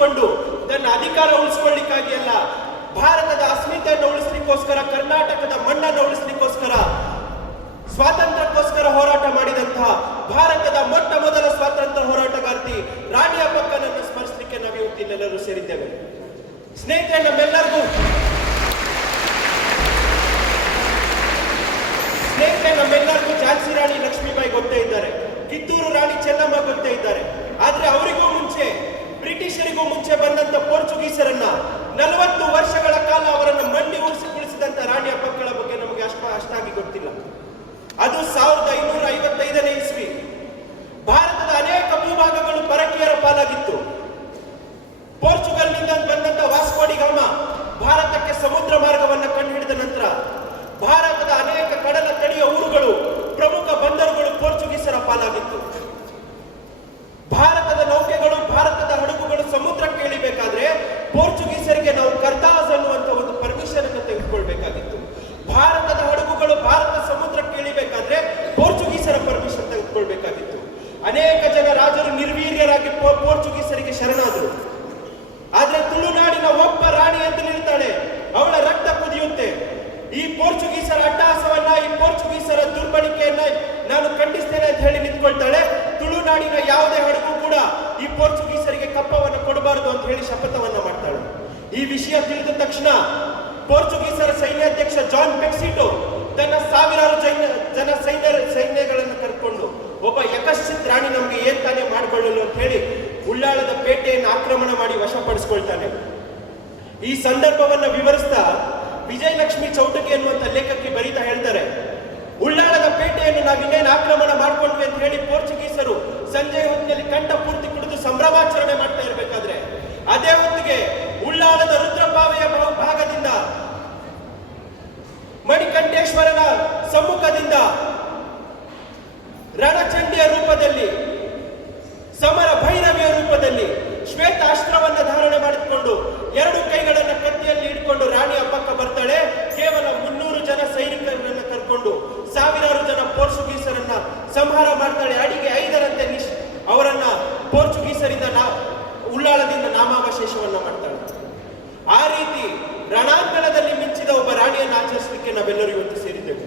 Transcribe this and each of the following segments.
ಒಗ್ಗೂಡಿಸಿಕೊಂಡು ತನ್ನ ಅಧಿಕಾರ ಉಳಿಸ್ಕೊಳ್ಳಿಕ್ಕಾಗಿ ಅಲ್ಲ, ಭಾರತದ ಅಸ್ಮಿತೆಯನ್ನು ಉಳಿಸ್ಲಿಕ್ಕೋಸ್ಕರ, ಕರ್ನಾಟಕದ ಮಣ್ಣನ್ನು ಉಳಿಸ್ಲಿಕ್ಕೋಸ್ಕರ, ಸ್ವಾತಂತ್ರ್ಯಕ್ಕೋಸ್ಕರ ಹೋರಾಟ ಮಾಡಿದಂತಹ ಭಾರತದ ಮೊಟ್ಟ ಮೊದಲ ಸ್ವಾತಂತ್ರ್ಯ ಹೋರಾಟಗಾರ್ತಿ ರಾಣಿ ಅಪ್ಪಕ್ಕನನ್ನು ಸ್ಮರಿಸಲಿಕ್ಕೆ ನಾವು ಇವತ್ತಿನೆಲ್ಲರೂ ಸೇರಿದ್ದೇವೆ. ಸ್ನೇಹಿತರೆ, ನಮ್ಮೆಲ್ಲರಿಗೂ ಸ್ನೇಹಿತರೆ, ನಮ್ಮೆಲ್ಲರಿಗೂ ಝಾನ್ಸಿ ರಾಣಿ ಲಕ್ಷ್ಮೀಬಾಯಿ ಗೊತ್ತೇ ಇದ್ದಾರೆ. ಕಿತ್ತೂರು ರಾಣಿ ಚೆನ್ನಮ್ಮ ಗೊತ್ತೇ ಇದ್ದಾರೆ. ಆದ್ರೆ ಅವರಿಗೂ ಮುಂಚೆ ಬ್ರಿಟಿಷರಿಗೂ ಮುಂಚೆ ಬಂದಂತ ಪೋರ್ಚುಗೀಸರನ್ನ ನಲವತ್ತು ವರ್ಷಗಳ ಕಾಲ ಅವರನ್ನು ಮಂಡಿ ಉಳಿಸಿಗೊಳಿಸಿದಂತ ರಾಣಿ ಪಕ್ಕಳ ಬಗ್ಗೆ ನಮಗೆ ಅಷ್ಟ ಅಷ್ಟಾಗಿ ಗೊತ್ತಿಲ್ಲ. ಅದು ಸಾವಿರದ ಐನೂರ ಐವತ್ತೈದನೇ ಇಸ್ವಿ ಭಾರತದ ಅನೇಕ ಭೂಭಾಗಗಳು ಪರಕೀಯರ ಪಾಲಾಗಿತ್ತು ಪೋರ್ಚುಗಲ್ನಿಂದ ಬಂದಂತ ವಾಸ್ಕೋಡಿ ಗಾಮ ಭಾರತಕ್ಕೆ ಸಮುದ್ರ ಮಾರ್ಗವನ್ನು ಕಂಡುಹಿಡಿದ ನಂತರ ಭಾರತದ ಅನೇಕ ಕಡಲ ತಡಿಯ ಊರುಗಳು ಪ್ರಮುಖ ಬಂದರುಗಳು ಪೋರ್ಚುಗೀಸರ ಪಾಲಾಗಿತ್ತು ಭಾರತದ ನೌಕೆಗಳು ಭಾರತದ ಹಡಗುಗಳು ಸಮುದ್ರಕ್ಕೆ ಇಳಿಬೇಕಾದ್ರೆ ಪೋರ್ಚುಗೀಸರಿಗೆ ನಾವು ಕರ್ತಾಸ್ ಅನ್ನುವಂತ ಒಂದು ಪರ್ಮಿಷನ್ ಅನ್ನು ತೆಗೆದುಕೊಳ್ಬೇಕಾಗಿತ್ತು ಭಾರತದ ಹಡಗುಗಳು ಭಾರತ ಸಮುದ್ರಕ್ಕೆ ಇಳಿಬೇಕಾದ್ರೆ ಪೋರ್ಚುಗೀಸರ ಪರ್ಮಿಷನ್ ತೆಗೆದುಕೊಳ್ಬೇಕಾಗಿತ್ತು ಅನೇಕ ಜನ ರಾಜರು ನಿರ್ವೀರ್ಯರಾಗಿ ಪೋ- ಪೋರ್ಚುಗೀಸರಿಗೆ ಶರಣಾದರು ಆದ್ರೆ ತುಳುನಾಡಿನ ಒಬ್ಬ ರಾಣಿ ಅಂತ ನಿಲ್ತಾಳೆ ಅವಳ ರಕ್ತ ಕುದಿಯುತ್ತೆ ಈ ಪೋರ್ಚುಗೀಸರ ಅಟ್ಟಹಾಸವನ್ನ ಈ ಪೋರ್ಚುಗೀಸರ ದುರ್ಬಳಕೆಯನ್ನ ನಾನು ಖಂಡಿಸ್ತೇನೆ ಅಂತ ಹೇಳಿ ನಿಂತ್ಕೊಳ್ತಾಳೆ ತುಳುನಾಡಿನ ಯಾವುದೇ ಹಡಗು ಕೂಡ ಈ ಪೋರ್ಚುಗೀಸರಿಗೆ ಕಪ್ಪವನ್ನು ಅಂತ ಶಪಥವನ್ನ ಮಾಡ್ತಾಳೆ. ಈ ವಿಷಯ ತಿಳಿದ ತಕ್ಷಣ ಪೋರ್ಚುಗೀಸರ ಸೈನ್ಯಾಧ್ಯಕ್ಷ ಜಾನ್ ಪೆಕ್ಸಿಟೋ ತನ್ನ ಸಾವಿರಾರು ಜೈನ, ಜನ ಸೈನ್ಯ ಸೈನ್ಯಗಳನ್ನು ಕರ್ಕೊಂಡು ಒಬ್ಬ ಯಕಶ್ಚಿತ್ ರಾಣಿ ನಮಗೆ ಏನ್ ತಾನೇ ಮಾಡಿಕೊಳ್ಳಲು ಅಂತ ಹೇಳಿ ಉಳ್ಳಾಳದ ಪೇಟೆಯನ್ನು ಆಕ್ರಮಣ ಮಾಡಿ ವಶಪಡಿಸಿಕೊಳ್ತಾನೆ. ಈ ಸಂದರ್ಭವನ್ನ ವಿವರಿಸ್ತಾ ವಿಜಯಲಕ್ಷ್ಮಿ ಚೌಟಕಿ ಅನ್ನುವಂತ ಲೇಖಕಿ ಬರೀತಾ ಹೇಳ್ತಾರೆ, ಉಳ್ಳಾಳದ ಪೇಟೆಯನ್ನು ನಾವಿನ್ನೇನು ಆಕ್ರಮಣ ಮಾಡ್ಕೊಂಡ್ವಿ ಅಂತ ಹೇಳಿ ಪೋರ್ಚುಗೀಸರು ಸಂಜೆ ಹೊತ್ತಿನಲ್ಲಿ ಕಂಠ ಪೂರ್ತಿ ಕುಡಿದು ಸಂಭ್ರಮಾಚರಣೆ ಮಾಡ್ತಾ ಇರಬೇಕಾದ್ರೆ ಅದೇ ಹೊತ್ತಿಗೆ ಉಳ್ಳಾಲದ ರುದ್ರಪಾವೆಯ ಭಾ- ಭಾಗದಿಂದ ಮಣಿಕಂಠೇಶ್ವರನ ಸಮ್ಮುಖದಿಂದ ರಣಚಂಡಿಯ ರೂಪದಲ್ಲಿ, ಸಮರ ಭೈರವಿಯ ರೂಪದಲ್ಲಿ ಶ್ವೇತ ಅಸ್ತ್ರವನ್ನು ಧಾರಣೆ ಮಾಡಿಕೊಂಡು ಎರಡು ಕೈಗಳನ್ನ ಕತ್ತಿಯಲ್ಲಿ ಇಟ್ಕೊಂಡು ರಾಣಿ ಹಬ್ಬಕ್ಕ ಬರ್ತಾಳೆ ಕೇವಲ ಮುನ್ನೂರು ಜನ ಸೈನಿಕರನ್ನ ಕರ್ಕೊಂಡು ಸಾವಿರಾರು ಜನ ಪೋರ್ಚುಗೀಸರನ್ನ ಸಂಹಾರ ಮಾಡ್ತಾಳೆ ಅಡಿಗೆ ಐದರಂತೆ ನಿಶ್ ಅವರನ್ನ ಪೋರ್ಚುಗೀಸರಿಂದ ನಾ ಉಳ್ಳಾಳದಿಂದ ನಾಮಾವಶೇಷವನ್ನ ಮಾಡ್ತಾಳೆ ಆ ರೀತಿ ರಣಾಂಗಣದಲ್ಲಿ ಮಿಂಚಿದ ಒಬ್ಬ ರಾಣಿಯನ್ನು ಆಚರಿಸಲಿಕ್ಕೆ ನಾವೆಲ್ಲರೂ ಇವತ್ತು ಸೇರಿದ್ದೇವೆ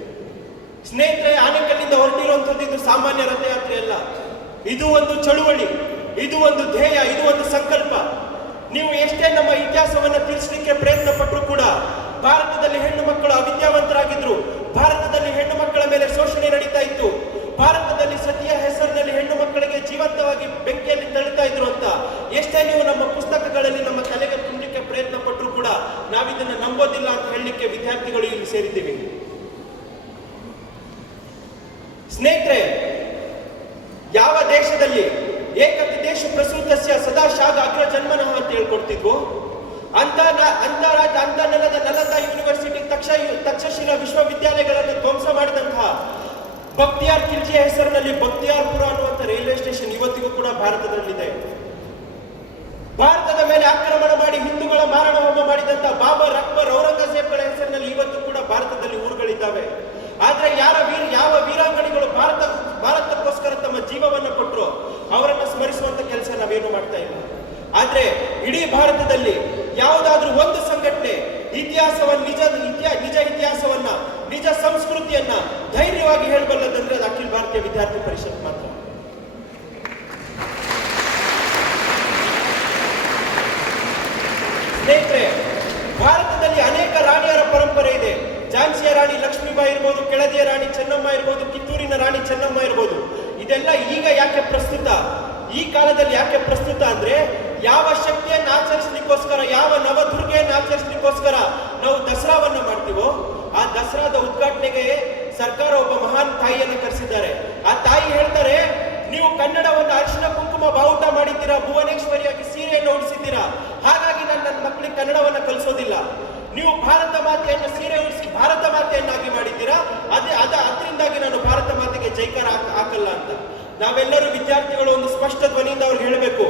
ಸ್ನೇಹಿತರೆ ಆನೆಕಲ್ಲಿಂದ ಹೊರಟಿರುವಂತದ್ದು ಇದು ಸಾಮಾನ್ಯ ರಥಯಾತ್ರೆ ಅಲ್ಲ ಇದು ಒಂದು ಚಳುವಳಿ, ಇದು ಒಂದು ಧ್ಯೇಯ, ಇದು ಒಂದು ಸಂಕಲ್ಪ. ನೀವು ಎಷ್ಟೇ ನಮ್ಮ ಇತಿಹಾಸವನ್ನು ತಿಳಿಸಲಿಕ್ಕೆ ಪ್ರಯತ್ನ ಪಟ್ಟರು ಕೂಡ ಭಾರತದಲ್ಲಿ ಹೆಣ್ಣು ಮಕ್ಕಳು ಅವಿದ್ಯಾವಂತರಾಗಿದ್ರು, ಭಾರತದಲ್ಲಿ ಹೆಣ್ಣು ಮಕ್ಕಳ ಮೇಲೆ ಶೋಷಣೆ ನಡೀತಾ ಇತ್ತು, ಭಾರತದಲ್ಲಿ ಸತಿಯ ಹೆಸರಿನಲ್ಲಿ ಹೆಣ್ಣು ಮಕ್ಕಳಿಗೆ ಜೀವಂತವಾಗಿ ಬೆಂಕಿಯಲ್ಲಿ ತಳ್ಳುತ್ತಾ ಇದ್ರು ಅಂತ ಎಷ್ಟೇ ನೀವು ನಮ್ಮ ಪುಸ್ತಕಗಳಲ್ಲಿ ನಮ್ಮ ತಲೆಗೆ ತುಂಬಲಿಕ್ಕೆ ಪ್ರಯತ್ನ ಪಟ್ಟರು ಕೂಡ ನಾವಿದನ್ನು ನಂಬೋದಿಲ್ಲ ಅಂತ ಹೇಳಲಿಕ್ಕೆ ವಿದ್ಯಾರ್ಥಿಗಳು ಇಲ್ಲಿ ಸೇರಿದ್ದೀವಿ. ಸ್ನೇಹಿತರೆ ದೇಶದಲ್ಲಿ ಏಕತಿ ದೇಶ ಪ್ರಸೂತಸ್ಯ ಸದಾ ಶಾಗ ಅಗ್ರ ಜನ್ಮನಃ ಅಂತ ಹೇಳ್ಕೊಡ್ತಿದ್ವು. ಅಂತ ನ- ಅಂತ ನೆಲದ ನಲಂದ ಯೂನಿವರ್ಸಿಟಿ ತಕ್ಷ ತಕ್ಷಶಿಲಾ ವಿಶ್ವವಿದ್ಯಾಲಯಗಳನ್ನು ಧ್ವಂಸ ಮಾಡಿದಂತಹ ಭಕ್ತಿಯಾರ್ ಕಿರ್ಜಿಯ ಹೆಸರಿನಲ್ಲಿ ಭಕ್ತಿಯಾರ್ಪುರ ಅನ್ನುವಂಥ ರೈಲ್ವೆ ಸ್ಟೇಷನ್ ಇವತ್ತಿಗೂ ಕೂಡ ಭಾರತದಲ್ಲಿದೆ. ಭಾರತದ ಮೇಲೆ ಆಕ್ರಮಣ ಮಾಡಿ ಹಿಂದೂಗಳ ಮಾರಣ ಹೋಮ ಮಾಡಿದಂತ ಬಾಬರ್ ಅಕ್ಬರ್ ಔರಂಗಜೇಬ್ಗಳ ಹೆಸರಿನಲ್ಲಿ ಇವತ್ತು ಕೂಡ ಭಾರತದಲ್ಲಿ ಊರುಗಳಿದ್ದಾವೆ. ಆದ್ರೆ ಯಾರ ವೀರ ಯಾವ ವೀರಾಂಗಣಿಗಳು ಭಾರತ ಭಾರತಕ್ಕೋಸ್ಕರ ತಮ್ಮ ಜೀವವನ್ನು ಕೊಟ್ಟರು ಅವರನ್ನ ಸ್ಮರಿಸುವಂತ ಕೆಲಸ ನಾವೇನು ಮಾಡ್ತಾ ಇಲ್ಲ. ಆದ್ರೆ ಇಡೀ ಭಾರತದಲ್ಲಿ ಯಾವುದಾದ್ರೂ ಒಂದು ಸಂಘಟನೆ ಇತಿಹಾಸವನ್ನ, ನಿಜ ನಿಜ ಇತಿಹಾಸವನ್ನ, ನಿಜ ಸಂಸ್ಕೃತಿಯನ್ನ ಧೈರ್ಯವಾಗಿ ಹೇಳಬಲ್ಲದಂದ್ರೆ ಅದು ಅಖಿಲ ಭಾರತೀಯ ವಿದ್ಯಾರ್ಥಿ ಪರಿಷತ್ ಮಾತ್ರ. ಸ್ನೇಹಿತರೆ, ಭಾರತದಲ್ಲಿ ಅನೇಕ ರಾಣಿಯರ ಪರಂಪರೆ ಇದೆ. ಝಾನ್ಸಿಯ ರಾಣಿ ಲಕ್ಷ್ಮೀಬಾಯಿ ಇರ್ಬೋದು, ಕೆಳದಿಯ ರಾಣಿ ಚೆನ್ನಮ್ಮ ಇರ್ಬೋದು, ಕಿತ್ತೂರಿನ ರಾಣಿ ಚೆನ್ನಮ್ಮ ಇರ್ಬೋದು. ಇದೆಲ್ಲ ಈಗ ಯಾಕೆ ಪ್ರಸ್ತುತ? ಈ ಕಾಲದಲ್ಲಿ ಯಾಕೆ ಪ್ರಸ್ತುತ ಅಂದ್ರೆ ಯಾವ ಶಕ್ತಿಯನ್ನು ಆಚರಿಸಲಿಕ್ಕೋಸ್ಕರ, ಯಾವ ನವದುರ್ಗೆಯನ್ನು ಆಚರಿಸಲಿಕ್ಕೋಸ್ಕರ ನಾವು ದಸರಾವನ್ನು ಮಾಡ್ತೀವೋ, ಆ ದಸರಾದ ಉದ್ಘಾಟನೆಗೆ ಸರ್ಕಾರ ಒಬ್ಬ ಮಹಾನ್ ತಾಯಿಯನ್ನು ಕರೆಸಿದ್ದಾರೆ. ಆ ತಾಯಿ ಹೇಳ್ತಾರೆ, ನೀವು ಕನ್ನಡವನ್ನು ಅರಿಶಿನ ಕುಂಕುಮ ಬಾವುಟ ಮಾಡಿದ್ದೀರಾ, ಭುವನೇಶ್ವರಿಯಾಗಿ ಸೀರೆಯನ್ನು ಉಡಿಸಿದ್ದೀರಾ? ಹಾಗಾಗಿ ನಾನು ನನ್ನ ಮಕ್ಕಳಿಗೆ ಕನ್ನಡವನ್ನು ಕಲಿಸೋದಿಲ್ಲ. ನೀವು ಭಾರತ ಮಾತೆಯನ್ನು ಸೀರೆ ಉಡಿಸಿ ಭಾರತ ಮಾತೆಯನ್ನಾಗಿ ಮಾಡಿದ್ದೀರಾ? ಅದೇ, ಅದ ಅದರಿಂದಾಗಿ ನಾನು ಭಾರತ ಮಾತೆಗೆ ಜೈಕಾರ ಹಾಕ- ಹಾಕಲ್ಲ ಅಂತ. ನಾವೆಲ್ಲರೂ ವಿದ್ಯಾರ್ಥಿಗಳು ಒಂದು ಸ್ಪಷ್ಟ ಧ್ವನಿಯಿಂದ ಅವ್ರಿಗೆ ಹೇಳಬೇಕು.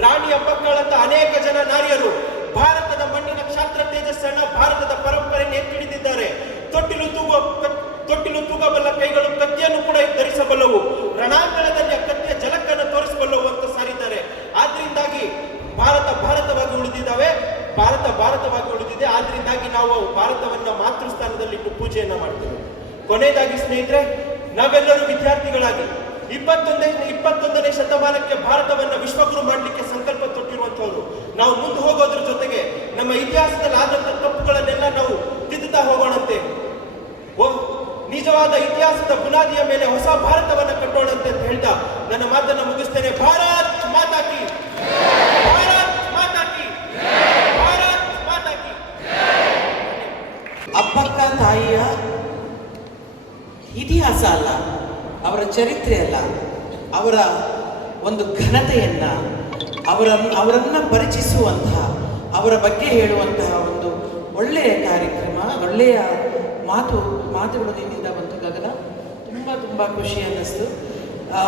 ರಾಣಿ ಮಕ್ಕಳಂತ ಅನೇಕ ಜನ ನಾರಿಯರು ಭಾರತದ ಮಣ್ಣಿನ ಕ್ಷಾತ್ರ ತೇಜಸ್ಸನ್ನ ಭಾರತದ ಪರಂಪರೆಯನ್ನು ಎತ್ತಿಡಿದಿದ್ದಾರೆ ತೊಟ್ಟಿಲು ತೂಗುವ ತೊಟ್ಟಿಲು ತೂಗಬಲ್ಲ ಕೈಗಳು ಕತ್ತಿಯನ್ನು ಕೂಡ ಧರಿಸಬಲ್ಲವು. ರಣಾಂಗಣದಲ್ಲಿ ಕತ್ತಿಯ ಜಲಕ್ಕನ್ನು ತೋರಿಸಬಲ್ಲವು ಅಂತ ಸಾರಿದ್ದಾರೆ. ಆದ್ರಿಂದಾಗಿ ಭಾರತ, ಭಾರತವಾಗಿ ಉಳಿದಿದ್ದಾವೆ. ಭಾರತ ಭಾರತವಾಗಿ ಉಳಿದಿದೆ. ಆದ್ರಿಂದಾಗಿ ನಾವು ಭಾರತವನ್ನ ಮಾತೃಸ್ಥಾನದಲ್ಲಿಟ್ಟು ಪೂಜೆಯನ್ನ ಮಾಡ್ತೇವೆ. ಕೊನೆಯದಾಗಿ ಸ್ನೇಹಿತರೆ, ನಾವೆಲ್ಲರೂ ವಿದ್ಯಾರ್ಥಿಗಳಾಗಿ ಇಪ್ಪತ್ತೊಂದನೇ ಇಪ್ಪತ್ತೊಂದನೇ ಶತಮಾನಕ್ಕೆ ಭಾರತವನ್ನ ವಿಶ್ವಗುರು ಮಾಡಲಿಕ್ಕೆ ಸಂಕಲ್ಪ ತೊಟ್ಟಿರುವಂತವರು ನಾವು ಮುಂದೆ ಹೋಗೋದ್ರ ಜೊತೆಗೆ ನಮ್ಮ ಇತಿಹಾಸದಲ್ಲಿ ಆದಂತ ತಪ್ಪುಗಳನ್ನೆಲ್ಲ ನಾವು ತಿದ್ದುತ್ತಾ ಹೋಗೋಣಂತೆ. ನಿಜವಾದ ಇತಿಹಾಸದ ಬುನಾದಿಯ ಮೇಲೆ ಹೊಸ ಭಾರತವನ್ನ ಕಟ್ಟೋಣಂತೆ ಅಂತ ಹೇಳ್ತಾ ನನ್ನ ಮಾತನ್ನ ಮುಗಿಸ್ತೇನೆ. ಭಾರತ್ ಮಾತಾ ಕಿ ಭಾರತ್ ಮಾತಾ ಕಿ ಭಾರತ್ ಮಾತಾ ಕಿ ಅಪ್ಪಕ್ಕ ತಾಯಿಯ ಇತಿಹಾಸ ಅಲ್ಲ ಅವರ ಚರಿತ್ರೆ ಅಲ್ಲ ಅವರ ಒಂದು ಘನತೆಯನ್ನು ಅವರ ಅವರನ್ನು ಪರಿಚಯಿಸುವಂತಹ ಅವರ ಬಗ್ಗೆ ಹೇಳುವಂತಹ ಒಂದು ಒಳ್ಳೆಯ ಕಾರ್ಯಕ್ರಮ, ಒಳ್ಳೆಯ ಮಾತು, ಮಾತುಗಳು ನಿನ್ನಿಂದ ಬಂತು ಗಗನ ತುಂಬ ತುಂಬ ಖುಷಿ ಅನ್ನಿಸ್ತು.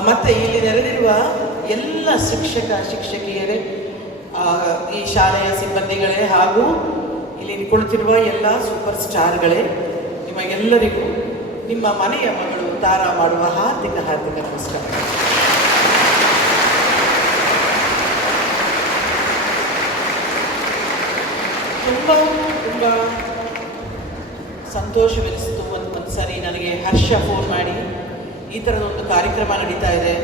ಮತ್ತು ಇಲ್ಲಿ ನೆರೆದಿರುವ ಎಲ್ಲ ಶಿಕ್ಷಕ, ಶಿಕ್ಷಕಿಯರೇ ಈ ಶಾಲೆಯ ಸಿಬ್ಬಂದಿಗಳೇ ಹಾಗೂ ಇಲ್ಲಿ ಕುಳಿತಿರುವ ಎಲ್ಲ ಸೂಪರ್ ಸ್ಟಾರ್ಗಳೇ, ನಿಮಗೆಲ್ಲರಿಗೂ ನಿಮ್ಮ ಮನೆಯ ತಾರಾ ಮಾಡುವ ಹಾರ್ದಿಕ ಹಾರ್ದಿಕ ನಮಸ್ಕಾರ. ತುಂಬ ತುಂಬ ಸಂತೋಷವೆನಿಸಿತು ಒಂದು ಒಂದು ಸರಿ ನನಗೆ ಹರ್ಷ ಫೋನ್ ಮಾಡಿ. ಈ ಥರದ ಒಂದು ಕಾರ್ಯಕ್ರಮ ನಡೀತಾ ಇದೆ.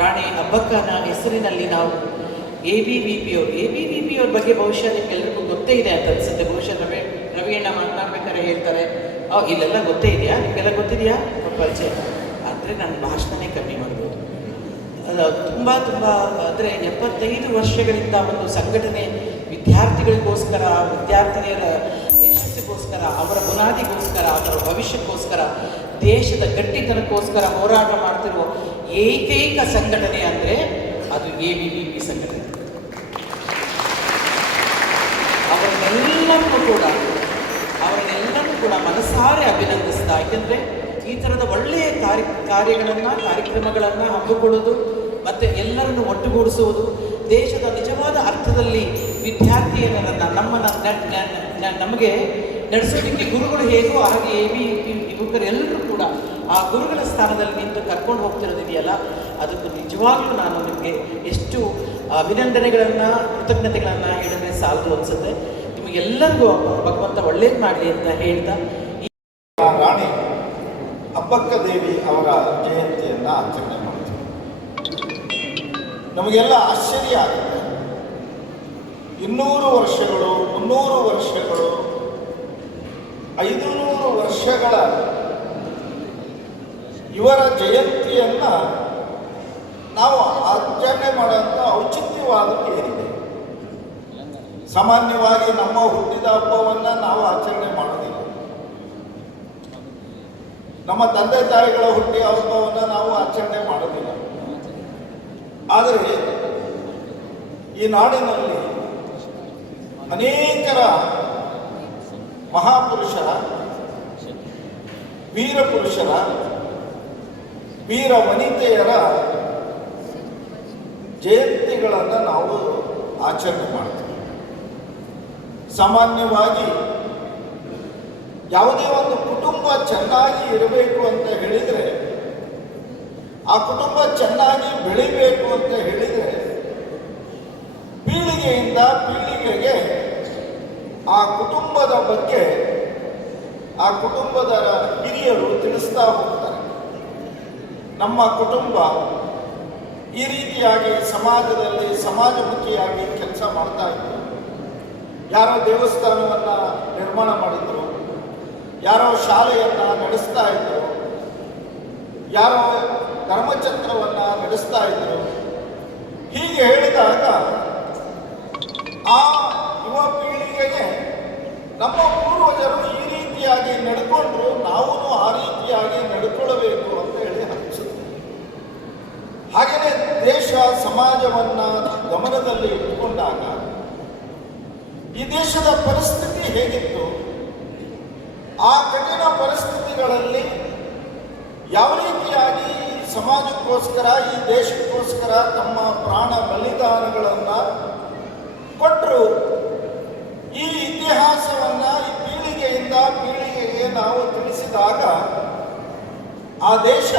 ರಾಣಿ ಅಬ್ಬಕ್ಕನ ಹೆಸರಿನಲ್ಲಿ ನಾವು ಎ ಬಿ ವಿ ಪಿ ಅವ್ರು, ಎ ಬಿ ವಿ ಪಿ ಅವ್ರ ಬಗ್ಗೆ ಬಹುಶಃ ನಿಮ್ಗೆಲ್ರಿಗೂ ಗೊತ್ತೇ ಇದೆ ಅಂತ ಅನಿಸುತ್ತೆ. ಬಹುಶಃ ರವಿ, ರವಿಯಣ್ಣ ಮಾತನಾಡ್ಬೇಕಾದ್ರೆ ಹೇಳ್ತಾರೆ. ಇಲ್ಲೆಲ್ಲ ಗೊತ್ತೇ ಇದೆಯಾ? ನಿಮಗೆಲ್ಲ ಗೊತ್ತಿದೆಯಾ? ಪರಿಚಯ. ಆದರೆ ನನ್ನ ಭಾಷಣನೇ ಕಮ್ಮಿ ಮಾಡ್ಬೋದು. ತುಂಬ ತುಂಬ ಅಂದರೆ ಎಪ್ಪತ್ತೈದು ವರ್ಷಗಳಿಂದ ಒಂದು ಸಂಘಟನೆ ವಿದ್ಯಾರ್ಥಿಗಳಿಗೋಸ್ಕರ, ವಿದ್ಯಾರ್ಥಿನಿಯರ ಯಶಸ್ಸಿಗೋಸ್ಕರ, ಅವರ ಬುನಾದಿಗೋಸ್ಕರ, ಅವರ ಭವಿಷ್ಯಕ್ಕೋಸ್ಕರ, ದೇಶದ ಗಟ್ಟಿತನಕ್ಕೋಸ್ಕರ ಹೋರಾಟ ಮಾಡ್ತಿರುವ ಏಕೈಕ ಸಂಘಟನೆ ಅಂದರೆ ಅದು ಎ ಬಿ ಬಿ ಪಿ ಸಂಘಟನೆ. ಅವರನ್ನೆಲ್ಲರನ್ನೂ ಕೂಡ ಅವರನ್ನೆಲ್ಲರನ್ನೂ ಕೂಡ ಮನಸಾರೆ ಅಭಿನಂದಿಸ್ತಾ, ಯಾಕೆಂದರೆ ಈ ಥರದ ಒಳ್ಳೆಯ ಕಾರ್ಯ, ಕಾರ್ಯಗಳನ್ನು, ಕಾರ್ಯಕ್ರಮಗಳನ್ನು ಹಮ್ಮಿಕೊಳ್ಳೋದು ಮತ್ತು ಎಲ್ಲರನ್ನು ಒಟ್ಟುಗೂಡಿಸುವುದು, ದೇಶದ ನಿಜವಾದ ಅರ್ಥದಲ್ಲಿ ವಿದ್ಯಾರ್ಥಿಯನ್ನ ನಮ್ಮನ್ನು ನ- ನ- ನ- ನಮಗೆ ನಡೆಸೋದಕ್ಕೆ ಗುರುಗಳು ಹೇಗೋ ಹಾಗೆ ಎ ಬಿ ಯುವಕರೆಲ್ಲರೂ ಕೂಡ ಆ ಗುರುಗಳ ಸ್ಥಾನದಲ್ಲಿ ನಿಂತು ಕರ್ಕೊಂಡು ಹೋಗ್ತಿರೋದಿದೆಯಲ್ಲ ಅದಕ್ಕೆ ನಿಜವಾಗ್ಲೂ ನಾನು ನಿಮಗೆ ಎಷ್ಟು ಅಭಿನಂದನೆಗಳನ್ನು, ಕೃತಜ್ಞತೆಗಳನ್ನು ಹೇಳಿದ್ರೆ ಸಾಲದು ಅನಿಸುತ್ತೆ. ನಿಮಗೆಲ್ಲರಿಗೂ ಭಗವಂತ ಒಳ್ಳೇದು ಮಾಡಲಿ ಅಂತ ಹೇಳ್ತಾ ರಾಣಿ ಅಬ್ಬಕ್ಕ ದೇವಿ ಅವರ ಜಯಂತಿಯನ್ನು ಆಚರಣೆ ಮಾಡ್ತೀವಿ. ನಮಗೆಲ್ಲ ಆಶ್ಚರ್ಯ ಆಗುತ್ತೆ. ಇನ್ನೂರು ವರ್ಷಗಳು, ಮುನ್ನೂರು ವರ್ಷಗಳು, ಐದುನೂರು ವರ್ಷಗಳ ಇವರ ಜಯಂತಿಯನ್ನು ನಾವು ಆಚರಣೆ ಮಾಡುವಂಥ ಔಚಿತ್ಯವಾದ ಏನಿದೆ? ಸಾಮಾನ್ಯವಾಗಿ ನಮ್ಮ ಹುಟ್ಟಿದ ಹಬ್ಬವನ್ನು ನಾವು ಆಚರಣೆ ಮಾಡೋದಿಲ್ಲ ನಮ್ಮ ತಂದೆ ತಾಯಿಗಳ ಹುಟ್ಟಿ ಹಬ್ಬವನ್ನು ನಾವು ಆಚರಣೆ ಮಾಡೋದಿಲ್ಲ. ಆದರೆ ಈ ನಾಡಿನಲ್ಲಿ ಅನೇಕರ ಮಹಾಪುರುಷರ, ವೀರ ಪುರುಷರ, ವೀರ ವನಿತೆಯರ ಜಯಂತಿಗಳನ್ನು ನಾವು ಆಚರಣೆ ಮಾಡ್ತೀವಿ. ಸಾಮಾನ್ಯವಾಗಿ ಯಾವುದೇ ಒಂದು ಕುಟುಂಬ ಚೆನ್ನಾಗಿ ಇರಬೇಕು ಅಂತ ಹೇಳಿದರೆ, ಆ ಕುಟುಂಬ ಚೆನ್ನಾಗಿ ಬೆಳಿಬೇಕು ಅಂತ ಹೇಳಿದರೆ, ಪೀಳಿಗೆಯಿಂದ ಪೀಳಿಗೆಗೆ ಆ ಕುಟುಂಬದ ಬಗ್ಗೆ ಆ ಕುಟುಂಬದ ಹಿರಿಯರು ತಿಳಿಸ್ತಾ ಹೋಗ್ತಾರೆ. ನಮ್ಮ ಕುಟುಂಬ ಈ ರೀತಿಯಾಗಿ ಸಮಾಜದಲ್ಲಿ ಸಮಾಜಮುಖಿಯಾಗಿ ಕೆಲಸ ಮಾಡ್ತಾ ಇತ್ತು. ಯಾರೋ ದೇವಸ್ಥಾನವನ್ನು ನಿರ್ಮಾಣ ಮಾಡಿದ್ರು ಯಾರೋ ಶಾಲೆಯನ್ನು ನಡೆಸ್ತಾ ಇದ್ರು. ಯಾರೋ ಧರ್ಮಚಕ್ರವನ್ನು ನಡೆಸ್ತಾ ಇದ್ರು. ಹೀಗೆ ಹೇಳಿದಾಗ ಆ ಯುವ ಪೀಳಿಗೆಗೆ ನಮ್ಮ ಪೂರ್ವಜರು ಈ ರೀತಿಯಾಗಿ ನಡ್ಕೊಂಡ್ರು ನಾವು ಆ ರೀತಿಯಾಗಿ ನಡ್ಕೊಳ್ಬೇಕು ಅಂತ ಹೇಳಿ ಅನಿಸುತ್ತೆ ಹಾಗೆಯೇ ದೇಶ, ಸಮಾಜವನ್ನು ಗಮನದಲ್ಲಿ ಇಟ್ಟುಕೊಂಡಾಗ ಈ ದೇಶದ ಪರಿಸ್ಥಿತಿ ಹೇಗಿತ್ತು? ಆ ಕಠಿಣ ಪರಿಸ್ಥಿತಿಗಳಲ್ಲಿ ಯಾವ ರೀತಿಯಾಗಿ ಸಮಾಜಕ್ಕೋಸ್ಕರ, ಈ ದೇಶಕ್ಕೋಸ್ಕರ ತಮ್ಮ ಪ್ರಾಣ ಬಲಿದಾನಗಳನ್ನು ಕೊಟ್ಟರು ಈ ಇತಿಹಾಸವನ್ನು, ಈ ಪೀಳಿಗೆಯಿಂದ ಪೀಳಿಗೆಗೆ ನಾವು ತಿಳಿಸಿದಾಗ ಆ ದೇಶ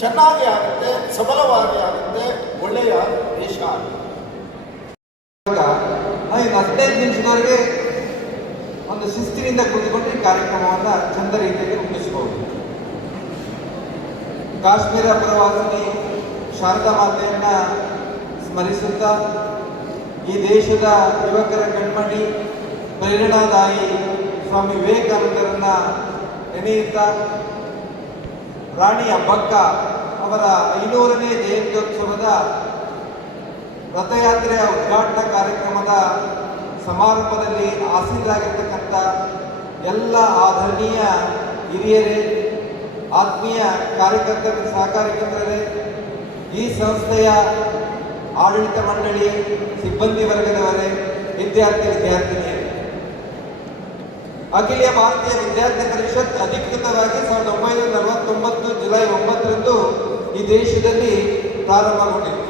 ಚೆನ್ನಾಗಿ ಆಗುತ್ತೆ, ಸಬಲವಾಗಿ ಆಗುತ್ತೆ, ಒಳ್ಳೆಯ ದೇಶ ಆಗುತ್ತೆ. ಹದಿನೈದು ನಿಮಿಷದವರೆಗೆ ಒಂದು ಶಿಸ್ತಿನಿಂದ ಕೂತ್ಕೊಂಡು ಈ ಚಂದ ರೀತಿಯಲ್ಲಿ ರೂಪಿಸಬಹುದು. ಕಾಶ್ಮೀರ ಪ್ರವಾಸಿನಿ ಶಾರದಾ ಮಾತೆಯನ್ನ ಸ್ಮರಿಸುತ್ತಾ ಈ ದೇಶದ ಯುವಕರ ಕಣ್ಮಣಿ, ಪ್ರೇರಣಾದಾಯಿ ಸ್ವಾಮಿ ವಿವೇಕಾನಂದರನ್ನ ನೆನೆಯುತ್ತಾ ರಾಣಿ ಅಬ್ಬಕ್ಕ ಅವರ ಐನೂರನೇ ಜಯಂತ್ಯೋತ್ಸವದ ರಥಯಾತ್ರೆಯ ಉದ್ಘಾಟನಾ ಕಾರ್ಯಕ್ರಮದ ಸಮಾರಂಭದಲ್ಲಿ ಆಸೀನರಾಗಿರ್ತಕ್ಕಂಥ ಎಲ್ಲ ಆಧರಣೀಯ ಹಿರಿಯರೇ, ಆತ್ಮೀಯ ಕಾರ್ಯಕರ್ತರ ಸಹಕಾರಿಕರೇ ಈ ಸಂಸ್ಥೆಯ ಆಡಳಿತ ಮಂಡಳಿ ಸಿಬ್ಬಂದಿ ವರ್ಗದವರೇ, ವಿದ್ಯಾರ್ಥಿ ವಿದ್ಯಾರ್ಥಿನಿಯರೇ. ಅಖಿಲ ಭಾರತೀಯ ವಿದ್ಯಾರ್ಥಿ ಪರಿಷತ್ ಅಧಿಕೃತವಾಗಿ ಸಾವಿರದ ಒಂಬೈನೂರ ನಲವತ್ತೊಂಬತ್ತು ಜುಲೈ ಒಂಬತ್ತರಂದು ಈ ದೇಶದಲ್ಲಿ ಪ್ರಾರಂಭಗೊಂಡಿತು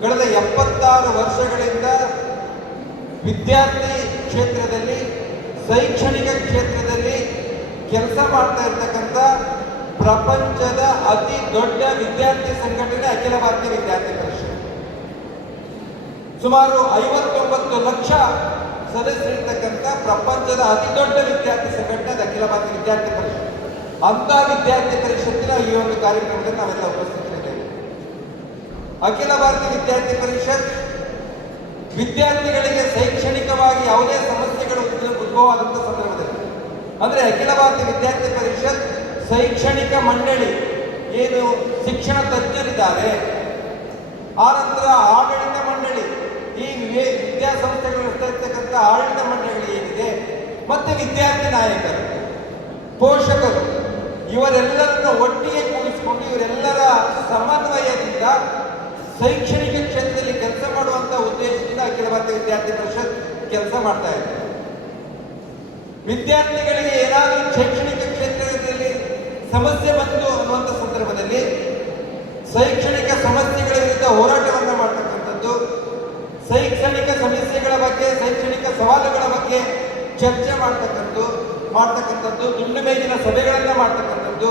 ಕಳೆದ ಎಪ್ಪತ್ತಾರು ವರ್ಷಗಳಿಂದ ವಿದ್ಯಾರ್ಥಿ ಕ್ಷೇತ್ರದಲ್ಲಿ ಶೈಕ್ಷಣಿಕ ಕ್ಷೇತ್ರದಲ್ಲಿ ಕೆಲಸ ಮಾಡ್ತಾ ಇರ್ತಕ್ಕಂಥ ಪ್ರಪಂಚದ ಅತಿ ದೊಡ್ಡ ವಿದ್ಯಾರ್ಥಿ ಸಂಘಟನೆ ಅಖಿಲ ಭಾರತೀಯ ವಿದ್ಯಾರ್ಥಿ ಪರಿಷತ್. ಸುಮಾರು ಐವತ್ತೊಂಬತ್ತು ಲಕ್ಷ ಸದಸ್ಯರಿರ್ತಕ್ಕಂಥ ಪ್ರಪಂಚದ ಅತಿ ದೊಡ್ಡ ವಿದ್ಯಾರ್ಥಿ ಸಂಘಟನೆ ಅಖಿಲ ಭಾರತೀಯ ವಿದ್ಯಾರ್ಥಿ ಪರಿಷತ್. ಅಂತ ವಿದ್ಯಾರ್ಥಿ ಪರಿಷತ್ತಿನ ಈ ಒಂದು ಕಾರ್ಯಕ್ರಮದಲ್ಲಿ ನಾವೆಲ್ಲ ಉಪಸ್ಥಿತರಿದ್ದೇವೆ. ಅಖಿಲ ಭಾರತೀಯ ವಿದ್ಯಾರ್ಥಿ ಪರಿಷತ್ ವಿದ್ಯಾರ್ಥಿಗಳಿಗೆ ಶೈಕ್ಷಣಿಕವಾಗಿ ಯಾವುದೇ ಸಮಸ್ಯೆಗಳು ಉದ್ಭವ- ಆದಂತಹ ಸಂದರ್ಭದಲ್ಲಿ. ಅಂದರೆ ಅಖಿಲ ಭಾರತ ವಿದ್ಯಾರ್ಥಿ ಪರಿಷತ್ ಶೈಕ್ಷಣಿಕ ಮಂಡಳಿ ಏನು ಶಿಕ್ಷಣ ತಜ್ಞರಿದ್ದಾರೆ ಆ ನಂತರ ಆಡಳಿತ ಮಂಡಳಿ, ಈ ವಿದ್ಯಾಸಂಸ್ಥೆಗಳು ಇರ್ತಕ್ಕಂಥ ಆಡಳಿತ ಮಂಡಳಿ ಏನಿದೆ, ಮತ್ತೆ ವಿದ್ಯಾರ್ಥಿ ನಾಯಕರು, ಪೋಷಕರು, ಇವರೆಲ್ಲರನ್ನು ಒಟ್ಟಿಗೆ ಕೂಡಿಸಿಕೊಂಡು ಇವರೆಲ್ಲರ ಸಮನ್ವಯದಿಂದ ಶೈಕ್ಷಣಿಕ ಕ್ಷೇತ್ರದಲ್ಲಿ ಕೆಲಸ ಮಾಡುವಂತ ಉದ್ದೇಶದಿಂದ ಅಖಿಲ ಭಾರತೀಯ ವಿದ್ಯಾರ್ಥಿ ಪರಿಷತ್ ಕೆಲಸ ಮಾಡ್ತಾ ಇದೆ ವಿದ್ಯಾರ್ಥಿಗಳಿಗೆ ಏನಾದರೂ ಶೈಕ್ಷಣಿಕ ಕ್ಷೇತ್ರದಲ್ಲಿ ಸಮಸ್ಯೆ ಬಂತು ಅನ್ನುವಂಥ ಸಂದರ್ಭದಲ್ಲಿ ಶೈಕ್ಷಣಿಕ ಸಮಸ್ಯೆಗಳ ವಿರುದ್ಧ ಹೋರಾಟವನ್ನು ಮಾಡ್ತಕ್ಕಂಥದ್ದು, ಶೈಕ್ಷಣಿಕ ಸಮಸ್ಯೆಗಳ ಬಗ್ಗೆ, ಶೈಕ್ಷಣಿಕ ಸವಾಲುಗಳ ಬಗ್ಗೆ ಚರ್ಚೆ ಮಾಡ್ತಕ್ಕಂಥದ್ದು ಮಾಡ್ತಕ್ಕಂಥದ್ದು ದುಂಡು ಮೇಜಿನ ಸಭೆಗಳನ್ನು ಮಾಡ್ತಕ್ಕಂಥದ್ದು,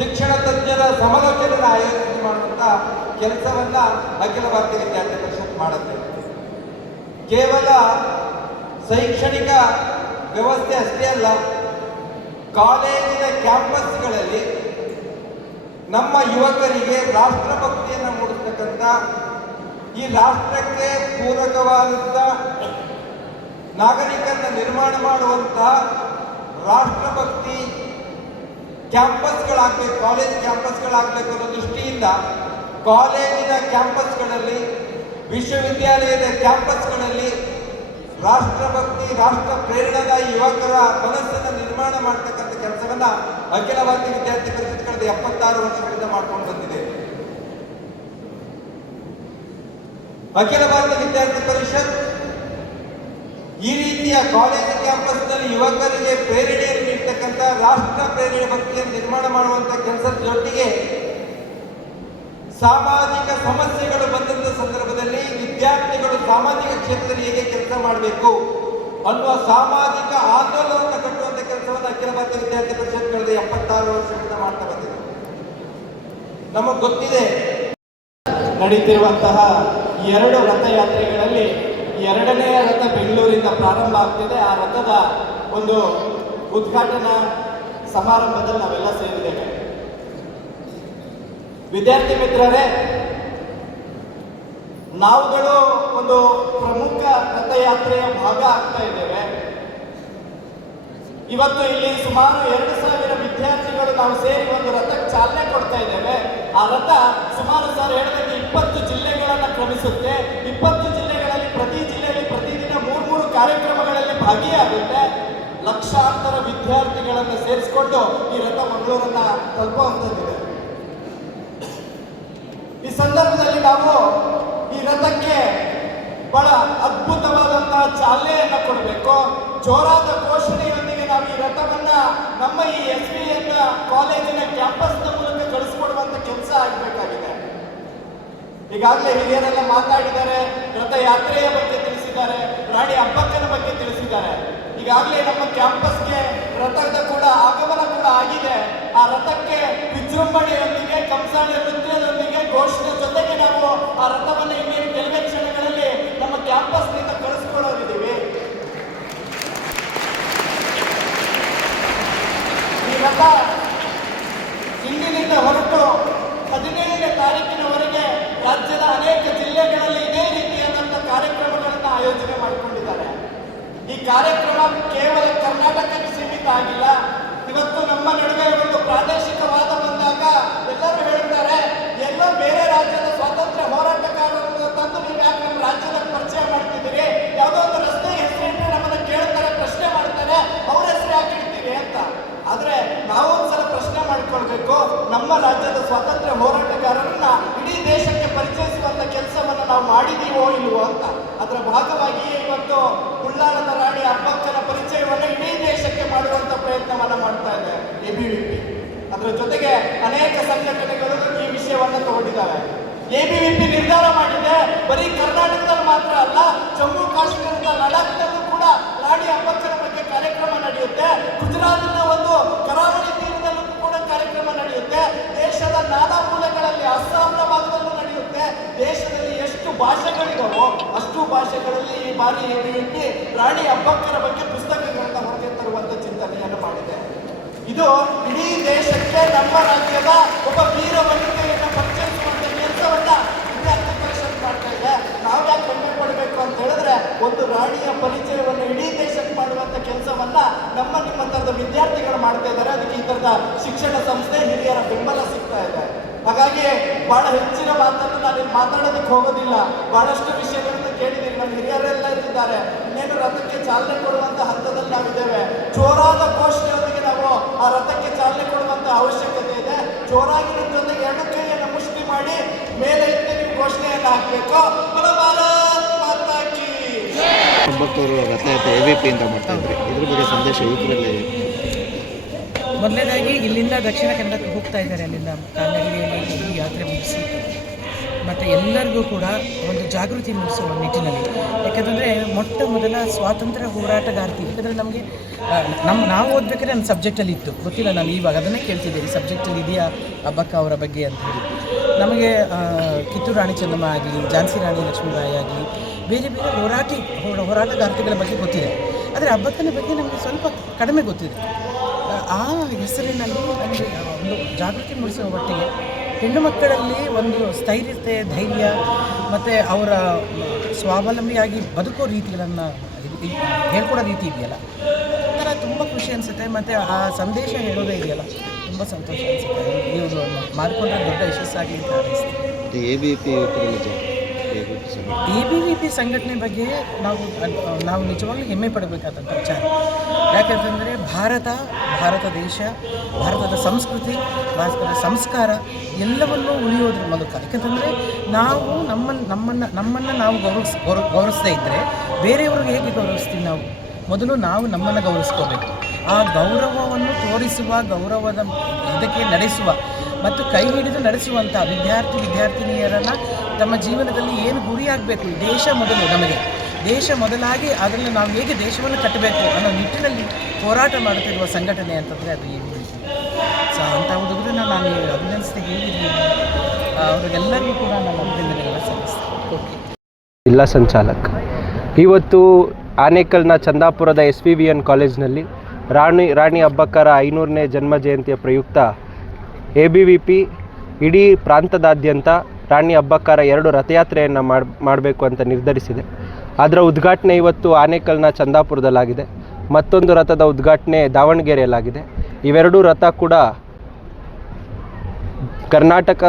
ಶಿಕ್ಷಣ ತಜ್ಞರ ಸಮಾಲೋಚನೆಯನ್ನು ಆಯೋಜನೆ ಮಾಡುವಂಥ ಕೆಲಸವನ್ನ ಅಖಿಲ ಭಾರತೀಯ ವಿದ್ಯಾರ್ಥಿ ಪರಿಷತ್ ಮಾಡುತ್ತೆ. ಕೇವಲ ಶೈಕ್ಷಣಿಕ ವ್ಯವಸ್ಥೆ ಅಷ್ಟೇ ಅಲ್ಲ, ಕಾಲೇಜಿನ ಕ್ಯಾಂಪಸ್ಗಳಲ್ಲಿ ನಮ್ಮ ಯುವಕರಿಗೆ ರಾಷ್ಟ್ರಭಕ್ತಿಯನ್ನು ಮೂಡಿಸ್ತಕ್ಕಂಥ ಈ ರಾಷ್ಟ್ರಕ್ಕೆ ಪೂರಕವಾದಂಥ ನಾಗರಿಕರನ್ನ ನಿರ್ಮಾಣ ಮಾಡುವಂತಹ ರಾಷ್ಟ್ರಭಕ್ತಿ ಕ್ಯಾಂಪಸ್ಗಳಾಗಬೇಕು, ಕಾಲೇಜ್ ಕ್ಯಾಂಪಸ್ಗಳಾಗಬೇಕು ಅನ್ನೋ ದೃಷ್ಟಿಯಿಂದ ಕಾಲೇಜಿನ ಕ್ಯಾಂಪಸ್ಗಳಲ್ಲಿ ವಿಶ್ವವಿದ್ಯಾಲಯದ ಕ್ಯಾಂಪಸ್ಗಳಲ್ಲಿ ರಾಷ್ಟ್ರಭಕ್ತಿ, ರಾಷ್ಟ್ರ ಪ್ರೇರಣದ ಯುವಕರ ಮನಸ್ಸನ್ನು ನಿರ್ಮಾಣ ಮಾಡ್ತಕ್ಕಂಥ ಕೆಲಸವನ್ನ ಅಖಿಲ ಭಾರತ ವಿದ್ಯಾರ್ಥಿ ಪರಿಷತ್ ಕಳೆದ ಎಪ್ಪತ್ತಾರು ವರ್ಷಗಳಿಂದ ಮಾಡ್ಕೊಂಡು ಬಂದಿದೆ. ಅಖಿಲ ಭಾರತ ವಿದ್ಯಾರ್ಥಿ ಪರಿಷತ್ ಈ ರೀತಿಯ ಕಾಲೇಜು ಕ್ಯಾಂಪಸ್ನಲ್ಲಿ ಯುವಕರಿಗೆ ಪ್ರೇರಣೆಯನ್ನು ನೀಡ್ತಕ್ಕಂಥ ರಾಷ್ಟ್ರ ಪ್ರೇರಣೆ ಭಕ್ತಿಯನ್ನು ನಿರ್ಮಾಣ ಮಾಡುವಂತ ಕೆಲಸದ ಜೊತೆಗೆ ಸಾಮಾಜಿಕ ಸಮಸ್ಯೆಗಳು ವಿದ್ಯಾರ್ಥಿಗಳು ಸಾಮಾಜಿಕ ಕ್ಷೇತ್ರದಲ್ಲಿ ಹೇಗೆ ಕೆಲಸ ಮಾಡಬೇಕು? ಅನ್ನುವ ಸಾಮಾಜಿಕ ಆಂದೋಲನವನ್ನು ಕಟ್ಟುವಂಥ ಕೆಲಸವನ್ನು ಅಖಿಲ ಭಾರತ ವಿದ್ಯಾರ್ಥಿ ಪರಿಷತ್ ಕಳೆದ ಎಪ್ಪತ್ತಾರು ವರ್ಷಗಳಿಂದ ಮಾಡ್ತಾ ಬಂದಿದೆ. ನಮಗೆ ಗೊತ್ತಿದೆ, ನಡೀತಿರುವಂತಹ ಎರಡು ರಥಯಾತ್ರೆಗಳಲ್ಲಿ ಎರಡನೆಯ ರಥ ಬೆಂಗಳೂರಿಂದ ಪ್ರಾರಂಭ ಆಗ್ತಿದೆ. ಆ ರಥದ ಒಂದು ಉದ್ಘಾಟನಾ ಸಮಾರಂಭದಲ್ಲಿ ನಾವೆಲ್ಲ ಸೇರಿದ್ದೇವೆ. ವಿದ್ಯಾರ್ಥಿ ಮಿತ್ರರೇ ನಾವುಗಳು ಒಂದು ಪ್ರಮುಖ ರಥಯಾತ್ರೆಯ ಭಾಗ ಆಗ್ತಾ ಇದ್ದೇವೆ. ಇವತ್ತು ಇಲ್ಲಿ ಸುಮಾರು ಎರಡು ಸಾವಿರ ವಿದ್ಯಾರ್ಥಿಗಳು ನಾವು ಸೇರಿ ಒಂದು ರಥಕ್ಕೆ ಚಾಲನೆ ಕೊಡ್ತಾ ಇದ್ದೇವೆ. ಆ ರಥ ಸುಮಾರು ಸರ್ ಹೇಳಿದಂತೆ ಇಪ್ಪತ್ತು ಜಿಲ್ಲೆಗಳನ್ನು ಕ್ರಮಿಸುತ್ತೆ. ಇಪ್ಪತ್ತು ಜಿಲ್ಲೆಗಳಲ್ಲಿ ಪ್ರತಿ ಜಿಲ್ಲೆಯಲ್ಲಿ ಪ್ರತಿದಿನ ಮೂರು ಮೂರು ಕಾರ್ಯಕ್ರಮಗಳಲ್ಲಿ ಭಾಗಿಯಾಗುತ್ತೆ. ಲಕ್ಷಾಂತರ ವಿದ್ಯಾರ್ಥಿಗಳನ್ನು ಸೇರಿಸಿಕೊಂಡು ಈ ರಥ ಮಂಗಳೂರನ್ನ ತಲುಪುವಂಥದ್ದಿದೆ. ಈ ಸಂದರ್ಭದಲ್ಲಿ ನಾವು ಈ ರಥಕ್ಕೆ ಬಹಳ ಅದ್ಭುತವಾದಂತಹ ಚಾಲನೆಯನ್ನ ಕೊಡಬೇಕು. ಜೋರಾದ ಘೋಷಣೆಯೊಂದಿಗೆ ನಾವು ಈ ರಥವನ್ನ ನಮ್ಮ ಈ ಎಸ್ ಬಿ ಎನ್ ಕಾಲೇಜಿನ ಕ್ಯಾಂಪಸ್ನ ಮೂಲಕ ಕಳಿಸ್ಕೊಡುವಂತ ಕೆಲಸ ಆಗಬೇಕಾಗಿದೆ. ಈಗಾಗಲೇ ಹಿರಿಯರೆಲ್ಲ ಮಾತಾಡಿದ್ದಾರೆ, ರಥಯಾತ್ರೆಯ ಬಗ್ಗೆ ತಿಳಿಸಿದ್ದಾರೆ, ರಾಣಿ ಅಪ್ಪಕ್ಕನ ಬಗ್ಗೆ ತಿಳಿಸಿದ್ದಾರೆ. ಈಗಾಗಲೇ ನಮ್ಮ ಕ್ಯಾಂಪಸ್ಗೆ ರಥದ ಕೂಡ ಆಗಮನ ಕೂಡ ಆಗಿದೆ. ಆ ರಥಕ್ಕೆ ವಿಜೃಂಭಣೆಯೊಂದಿಗೆ, ಕಂಸಾಳೆ ನೃತ್ಯದೊಂದಿಗೆ ಘೋಷಣೆ ಜೊತೆಗೆ ನಾವು ಆ ರಥವನ್ನು ಇನ್ನೇನು ಕೆಲವೇ ಕ್ಷಣಗಳಲ್ಲಿ ನಮ್ಮ ಕ್ಯಾಂಪಸ್ನಿಂದ ಕಳಿಸ್ಕೊಳ್ಳೋದಿದ್ದೀವಿ ಈ ರಥ ಇಂದಿನಿಂದ ಹೊರಟು ಹದಿನೇಳನೇ ತಾರೀಕಿನವರೆಗೆ ರಾಜ್ಯದ ಅನೇಕ ಜಿಲ್ಲೆಗಳಲ್ಲಿ ಇದೇ ರೀತಿಯಾದಂಥ ಕಾರ್ಯಕ್ರಮಗಳನ್ನು ಆಯೋಜನೆ ಮಾಡಿಕೊಂಡಿದ್ದಾರೆ. ಈ ಕಾರ್ಯಕ್ರಮ ಕೇವಲ ಕರ್ನಾಟಕಕ್ಕೆ ಸೀಮಿತ ಆಗಿಲ್ಲ, ಇವತ್ತು ನಮ್ಮ ನಡುವೆ ಒಂದು ನಮ್ಮ ರಾಜ್ಯದ ಸ್ವಾತಂತ್ರ್ಯ ಹೋರಾಟಗಾರರನ್ನ ಇಡೀ ದೇಶಕ್ಕೆ ಪರಿಚಯಿಸುವಂತ ಕೆಲಸವನ್ನು ನಾವು ಮಾಡಿದೀವೋ ಇಲ್ವೋ ಅಂತ. ಅದರ ಭಾಗವಾಗಿ ಇವತ್ತು ಉಳ್ಳಾಳದ ರಾಣಿ ಅಬ್ಬಕ್ಕನ ಪರಿಚಯವನ್ನು ಇಡೀ ದೇಶಕ್ಕೆ ಮಾಡುವಂತ ಪ್ರಯತ್ನವನ್ನ ಮಾಡ್ತಾ ಇದೆ ಎಬಿವಿಪಿ ಅದರ ಜೊತೆಗೆ ಅನೇಕ ಸಂಘಟನೆಗಳು ಈ ವಿಷಯವನ್ನ ತಗೊಂಡಿದ್ದಾವೆ ಎಬಿವಿಪಿ ನಿರ್ಧಾರ ಮಾಡಿದೆ, ಬರೀ ಕರ್ನಾಟಕದಲ್ಲಿ ಮಾತ್ರ ಅಲ್ಲ, ಜಮ್ಮು ಕಾಶ್ಮೀರದ ಲಡಾಖ್ನಲ್ಲೂ ಕೂಡ ರಾಣಿ ಅಬ್ಬಕ್ಕನ ಬಗ್ಗೆ ಕಾರ್ಯಕ್ರಮ ನಡೆಯುತ್ತೆ. ಗುಜರಾತ್ನ ಒಂದು ಕರಾವಳಿ ತೀರದಲ್ಲೂ ಕೂಡ ಕಾರ್ಯಕ್ರಮ ನಡೆಯುತ್ತೆ ದೇಶದ ನಾನಾ ಮೂಲಗಳಲ್ಲಿ ಅಸ್ಸಾಂನ ಭಾಗದಲ್ಲೂ ನಡೆಯುತ್ತೆ. ದೇಶದಲ್ಲಿ ಎಷ್ಟು ಭಾಷೆಗಳಿದಾವೋ ಅಷ್ಟು ಭಾಷೆಗಳಲ್ಲಿ ಈ ಬಾರಿ ಎಬಿವಿಪಿ ರಾಣಿ ಅಬ್ಬಕ್ಕರ ಬಗ್ಗೆ ಪುಸ್ತಕಗಳನ್ನ ಹೊರಗೆ ತರುವಂತ ಚಿಂತನೆಯನ್ನು ಮಾಡಿದೆ. ಇದು ಇಡೀ ದೇಶಕ್ಕೆ ನಮ್ಮ ರಾಜ್ಯದ ಒಬ್ಬ ವೀರ ವನಿತೆಯನ್ನು ಪರಿಚಯಿಸುವಂತ ಕೆಲಸವನ್ನ ಅಂತ ಹೇಳಿದ್ರೆ ಒಂದು ರಾಣಿಯ ಪರಿಚಯವನ್ನು ಇಡೀ ದೇಶಕ್ಕೆ ಮಾಡುವಂತ ಕೆಲಸವನ್ನ ನಮ್ಮ ನಿಮ್ಮ ತರದ ವಿದ್ಯಾರ್ಥಿಗಳು ಮಾಡ್ತಾ ಇದ್ದಾರೆ. ಅದಕ್ಕೆ ಈ ತರದ ಶಿಕ್ಷಣ ಸಂಸ್ಥೆ ಹಿರಿಯರ ಬೆಂಬಲ ಸಿಗ್ತಾ ಇದೆ ಹಾಗಾಗಿ ಬಹಳ ಹೆಚ್ಚಿನ ಮಾತನ್ನು ನಾನು ಮಾತಾಡೋದಕ್ಕೆ ಹೋಗೋದಿಲ್ಲ. ಬಹಳಷ್ಟು ವಿಷಯಗಳನ್ನು ಕೇಳಿದ್ದೀನಿ. ನಮ್ಮ ಹಿರಿಯರೆಲ್ಲ ಇದ್ದಾರೆ. ಇನ್ನೇನು ರಥಕ್ಕೆ ಚಾಲನೆ ಕೊಡುವಂತ ಹಂತದಲ್ಲಿ ನಾವಿದ್ದೇವೆ. ಜೋರಾದ ಘೋಷಣೆಯೊಂದಿಗೆ ನಾವು ಆ ರಥಕ್ಕೆ ಚಾಲನೆ ಕೊಡುವಂತ ಅವಶ್ಯಕತೆ ಇದೆ. ಜೋರಾಗಿ ನಿಮ್ಮ ಜೊತೆಗೆ ಎರಡು ಕೈಯನ್ನು ಮುಷ್ಟಿ ಮಾಡಿ ಮೇಲೆ ನಿಮ್ಮ ನೀವು ಘೋಷಣೆಯನ್ನು ಹಾಕಬೇಕು. ಒಂಬತ್ತೂರು ರಥಯಾತ್ರೆ ಎ ವಿ ಪಿಯಿಂದ ಮಾಡ್ತಾ ಇದ್ರಿ. ಇದ್ರ ಬಗ್ಗೆ ಸಂದೇಶ ಯುವಕರಲ್ಲಿ ಮೊದಲನೇದಾಗಿ ಇಲ್ಲಿಂದ ದಕ್ಷಿಣ ಕನ್ನಡಕ್ಕೆ ಹೋಗ್ತಾ ಇದ್ದಾರೆ ಅಲ್ಲಿಂದ ಕಾಲ್ನಡಿಗೆಯಲ್ಲಿ ಈ ಯಾತ್ರೆ ಮುಗಿಸಿ. ಮತ್ತು ಎಲ್ಲರಿಗೂ ಕೂಡ ಒಂದು ಜಾಗೃತಿ ಮೂಡಿಸುವ ನಿಟ್ಟಿನಲ್ಲಿ. ಯಾಕಂದರೆ ಮೊಟ್ಟ ಮೊದಲ ಸ್ವಾತಂತ್ರ್ಯ ಹೋರಾಟಗಾರ್ತಿ, ಯಾಕಂದರೆ ನಮಗೆ ನಮ್ಮ ನಾವು ಓದಬೇಕಾದ್ರೆ ನನ್ನ ಸಬ್ಜೆಕ್ಟಲ್ಲಿ ಇತ್ತು. ಗೊತ್ತಿಲ್ಲ ನಾನು ಇವಾಗ ಅದನ್ನೇ ಕೇಳ್ತಿದ್ದೀನಿ. ಸಬ್ಜೆಕ್ಟಲ್ಲಿ ಇದೆಯಾ ಅಬ್ಬಕ್ಕ ಅವರ ಬಗ್ಗೆ ಅಂತ ಹೇಳಿ. ನಮಗೆ ಕಿತ್ತೂರು ರಾಣಿ ಚೆನ್ನಮ್ಮ ಆಗಲಿ, ಝಾನ್ಸಿ ರಾಣಿ ಲಕ್ಷ್ಮೀಬಾಯಿ ಆಗಲಿ, ಬೇರೆ ಬೇರೆ ಹೋರಾಟಿ ಹೋರ- ಹೋರಾಟಗಾರ್ತಿಗಳ ಬಗ್ಗೆ ಗೊತ್ತಿದೆ. ಆದರೆ ಅಬ್ಬಕ್ಕನ ಬಗ್ಗೆ ನಮಗೆ ಸ್ವಲ್ಪ ಕಡಿಮೆ ಗೊತ್ತಿದೆ. ಆ ಹೆಸರಿನಲ್ಲಿ ನನಗೆ ಒಂದು ಜಾಗೃತಿ ಮೂಡಿಸುವ ಒಟ್ಟಿಗೆ ಹೆಣ್ಣು ಮಕ್ಕಳಲ್ಲಿ ಒಂದು ಸ್ಥೈರ್ಯತೆ, ಧೈರ್ಯ ಮತ್ತು ಅವರ ಸ್ವಾವಲಂಬಿಯಾಗಿ ಬದುಕೋ ರೀತಿಗಳನ್ನು ಹೇಳ್ಕೊಡೋ ರೀತಿ ಇದೆಯಲ್ಲ. ಒಂಥರ ತುಂಬ ಖುಷಿ ಅನಿಸುತ್ತೆ ಮತ್ತು ಆ ಸಂದೇಶ ಹೇಳೋದೇ ಇದೆಯಲ್ಲ, ತುಂಬ ಸಂತೋಷ ಅನಿಸುತ್ತೆ. ಇವರು ಮಾಡಿಕೊಂಡ್ರೆ ದೊಡ್ಡ ಯಶಸ್ಸಾಗಿ ಅಂತ A B P A B V P ಸಂಘಟನೆ ಬಗ್ಗೆ ನಾವು ನಾವು ನಿಜವಾಗ್ಲೂ ಹೆಮ್ಮೆ ಪಡಬೇಕಾದಂಥ ವಿಚಾರ. ಯಾಕಂತಂದರೆ ಭಾರತ ಭಾರತ ದೇಶ, ಭಾರತದ ಸಂಸ್ಕೃತಿ, ಭಾರತದ ಸಂಸ್ಕಾರ ಎಲ್ಲವನ್ನೂ ಉಳಿಯೋದ್ರ ಮೂಲಕ. ಯಾಕಂತಂದರೆ ನಾವು ನಮ್ಮನ್ನು ನಮ್ಮನ್ನು ನಮ್ಮನ್ನು ನಾವು ಗೌರವಿಸ್, ಗೌರವ, ಗೌರವಿಸ್ತಾ ಇದ್ದರೆ ಬೇರೆಯವ್ರಿಗೆ ಹೇಗೆ ಗೌರವಿಸ್ತೀವಿ ನಾವು? ಮೊದಲು ನಾವು ನಮ್ಮನ್ನು ಗೌರವಿಸ್ಕೋಬೇಕು. ಆ ಗೌರವವನ್ನು ತೋರಿಸುವ, ಗೌರವದ ಇದಕ್ಕೆ ನಡೆಸುವ ಮತ್ತು ಕೈ ಹಿಡಿದು ನಡೆಸುವಂಥ ವಿದ್ಯಾರ್ಥಿ ವಿದ್ಯಾರ್ಥಿನಿಯರನ್ನು ತಮ್ಮ ಜೀವನದಲ್ಲಿ ಏನು ಗುರಿಯಾಗಬೇಕು? ದೇಶ ಮೊದಲು ನಮಗೆ. ದೇಶ ಮೊದಲಾಗಿ ಅದರಲ್ಲಿ ನಾವು ಹೇಗೆ ದೇಶವನ್ನು ಕಟ್ಟಬೇಕು ಅನ್ನೋ ನಿಟ್ಟಿನಲ್ಲಿ ಹೋರಾಟ ಮಾಡುತ್ತಿರುವ ಸಂಘಟನೆ ಅಂತಂದರೆ ಅದು ಏನು ಸೊ ಅಂಥ ಹುಡುಗರನ್ನ ನಾನು ಅಭಿನಂದಿಸಿದೆ ಹೇಳಿದ್ದೀನಿ ಅವರಿಗೆಲ್ಲರಿಗೂ ಕೂಡ ನಾನು ಅಭಿನಂದನೆಗಳನ್ನು ಸಲ್ಲಿಸ್ತೀನಿ. ಜಿಲ್ಲಾ ಸಂಚಾಲಕ್. ಇವತ್ತು ಆನೇಕಲ್ನ ಚಂದಾಪುರದ ಎಸ್ ವಿ ವಿ ಎನ್ ಕಾಲೇಜ್ನಲ್ಲಿ ರಾಣಿ ರಾಣಿ ಅಬ್ಬಕ್ಕರ ಐನೂರನೇ ಜನ್ಮ ಜಯಂತಿಯ ಪ್ರಯುಕ್ತ ಎ ಬಿ ವಿ ಪಿ ಇಡೀ ಪ್ರಾಂತದಾದ್ಯಂತ ರಾಣಿ ಅಬ್ಬಕ್ಕಾರ ಎರಡು ರಥಯಾತ್ರೆಯನ್ನು ಮಾಡ್, ಮಾಡಬೇಕು ಅಂತ ನಿರ್ಧರಿಸಿದೆ. ಅದರ ಉದ್ಘಾಟನೆ ಇವತ್ತು ಆನೇಕಲ್ನ ಚಂದಾಪುರದಲ್ಲಾಗಿದೆ. ಮತ್ತೊಂದು ರಥದ ಉದ್ಘಾಟನೆ ದಾವಣಗೆರೆಯಲ್ಲಾಗಿದೆ. ಇವೆರಡೂ ರಥ ಕೂಡ ಕರ್ನಾಟಕ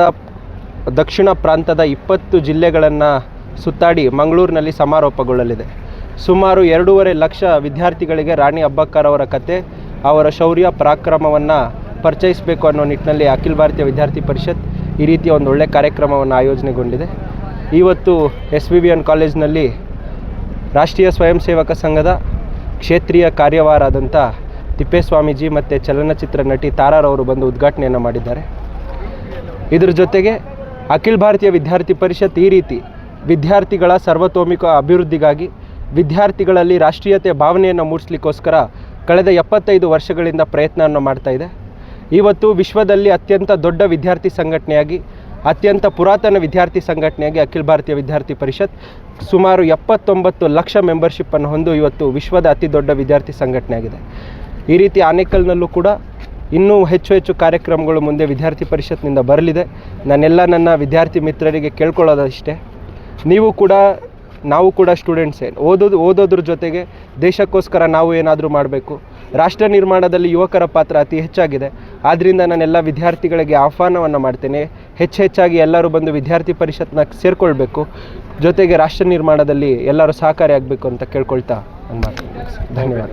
ದಕ್ಷಿಣ ಪ್ರಾಂತದ ಇಪ್ಪತ್ತು ಜಿಲ್ಲೆಗಳನ್ನು ಸುತ್ತಾಡಿ ಮಂಗಳೂರಿನಲ್ಲಿ ಸಮಾರೋಪಗೊಳ್ಳಲಿದೆ. ಸುಮಾರು ಎರಡೂವರೆ ಲಕ್ಷ ವಿದ್ಯಾರ್ಥಿಗಳಿಗೆ ರಾಣಿ ಅಬ್ಬಕ್ಕರ್ ಅವರ ಕತೆ, ಅವರ ಶೌರ್ಯ, ಪರಾಕ್ರಮವನ್ನು ಪರಿಚಯಿಸಬೇಕು ಅನ್ನೋ ನಿಟ್ಟಿನಲ್ಲಿ ಅಖಿಲ ಭಾರತೀಯ ವಿದ್ಯಾರ್ಥಿ ಪರಿಷತ್ ಈ ರೀತಿಯ ಒಂದು ಒಳ್ಳೆಯ ಕಾರ್ಯಕ್ರಮವನ್ನು ಆಯೋಜನೆಗೊಂಡಿದೆ. ಇವತ್ತು ಎಸ್ ವಿ ಬಿ ಎನ್ ಕಾಲೇಜ್ನಲ್ಲಿ ರಾಷ್ಟ್ರೀಯ ಸ್ವಯಂ ಸೇವಕ ಸಂಘದ ಕ್ಷೇತ್ರೀಯ ಕಾರ್ಯವಾರಾದಂಥ ತಿಪ್ಪೇಸ್ವಾಮೀಜಿ ಮತ್ತು ಚಲನಚಿತ್ರ ನಟಿ ತಾರಾರವರು ಬಂದು ಉದ್ಘಾಟನೆಯನ್ನು ಮಾಡಿದ್ದಾರೆ. ಇದರ ಜೊತೆಗೆ ಅಖಿಲ ಭಾರತೀಯ ವಿದ್ಯಾರ್ಥಿ ಪರಿಷತ್ ಈ ರೀತಿ ವಿದ್ಯಾರ್ಥಿಗಳ ಸರ್ವತೋಮಿಕ ಅಭಿವೃದ್ಧಿಗಾಗಿ ವಿದ್ಯಾರ್ಥಿಗಳಲ್ಲಿ ರಾಷ್ಟ್ರೀಯತೆ ಭಾವನೆಯನ್ನು ಮೂಡಿಸ್ಲಿಕ್ಕೋಸ್ಕರ ಕಳೆದ ಎಪ್ಪತ್ತೈದು ವರ್ಷಗಳಿಂದ ಪ್ರಯತ್ನವನ್ನು ಮಾಡ್ತಾಯಿದೆ ಇವತ್ತು ವಿಶ್ವದಲ್ಲಿ ಅತ್ಯಂತ ದೊಡ್ಡ ವಿದ್ಯಾರ್ಥಿ ಸಂಘಟನೆಯಾಗಿ, ಅತ್ಯಂತ ಪುರಾತನ ವಿದ್ಯಾರ್ಥಿ ಸಂಘಟನೆಯಾಗಿ ಅಖಿಲ ಭಾರತೀಯ ವಿದ್ಯಾರ್ಥಿ ಪರಿಷತ್ ಸುಮಾರು ಎಪ್ಪತ್ತೊಂಬತ್ತು ಲಕ್ಷ ಮೆಂಬರ್ಶಿಪ್ಪನ್ನು ಹೊಂದು ಇವತ್ತು ವಿಶ್ವದ ಅತಿ ದೊಡ್ಡ ವಿದ್ಯಾರ್ಥಿ ಸಂಘಟನೆಯಾಗಿದೆ. ಈ ರೀತಿ ಆನೇಕಲ್ನಲ್ಲೂ ಕೂಡ ಇನ್ನೂ ಹೆಚ್ಚು ಹೆಚ್ಚು ಕಾರ್ಯಕ್ರಮಗಳು ಮುಂದೆ ವಿದ್ಯಾರ್ಥಿ ಪರಿಷತ್ನಿಂದ ಬರಲಿದೆ. ನಾನೆಲ್ಲ ನನ್ನ ವಿದ್ಯಾರ್ಥಿ ಮಿತ್ರರಿಗೆ ಕೇಳ್ಕೊಳ್ಳೋದಷ್ಟೇ. ನೀವು ಕೂಡ, ನಾವು ಕೂಡ ಸ್ಟೂಡೆಂಟ್ಸೇ. ಓದೋದು, ಓದೋದ್ರ ಜೊತೆಗೆ ದೇಶಕ್ಕೋಸ್ಕರ ನಾವು ಏನಾದರೂ ಮಾಡಬೇಕು. ರಾಷ್ಟ್ರ ನಿರ್ಮಾಣದಲ್ಲಿ ಯುವಕರ ಪಾತ್ರ ಅತಿ ಹೆಚ್ಚಾಗಿದೆ. ಆದ್ದರಿಂದ ಎಲ್ಲ ವಿದ್ಯಾರ್ಥಿಗಳಿಗೆ ಆಹ್ವಾನವನ್ನು ಮಾಡ್ತೇನೆ. ಹೆಚ್ಚು ಹೆಚ್ಚಾಗಿ ಎಲ್ಲರೂ ಬಂದು ವಿದ್ಯಾರ್ಥಿ ಪರಿಷತ್ನ ಸೇರಿಕೊಳ್ಬೇಕು. ಜೊತೆಗೆ ರಾಷ್ಟ್ರ ನಿರ್ಮಾಣದಲ್ಲಿ ಎಲ್ಲರೂ ಸಹಕಾರಿಯಾಗಬೇಕು ಅಂತ ಕೇಳ್ಕೊಳ್ತಾ ನಾನು ಮಾಡ್ತೀನಿ. ಧನ್ಯವಾದ.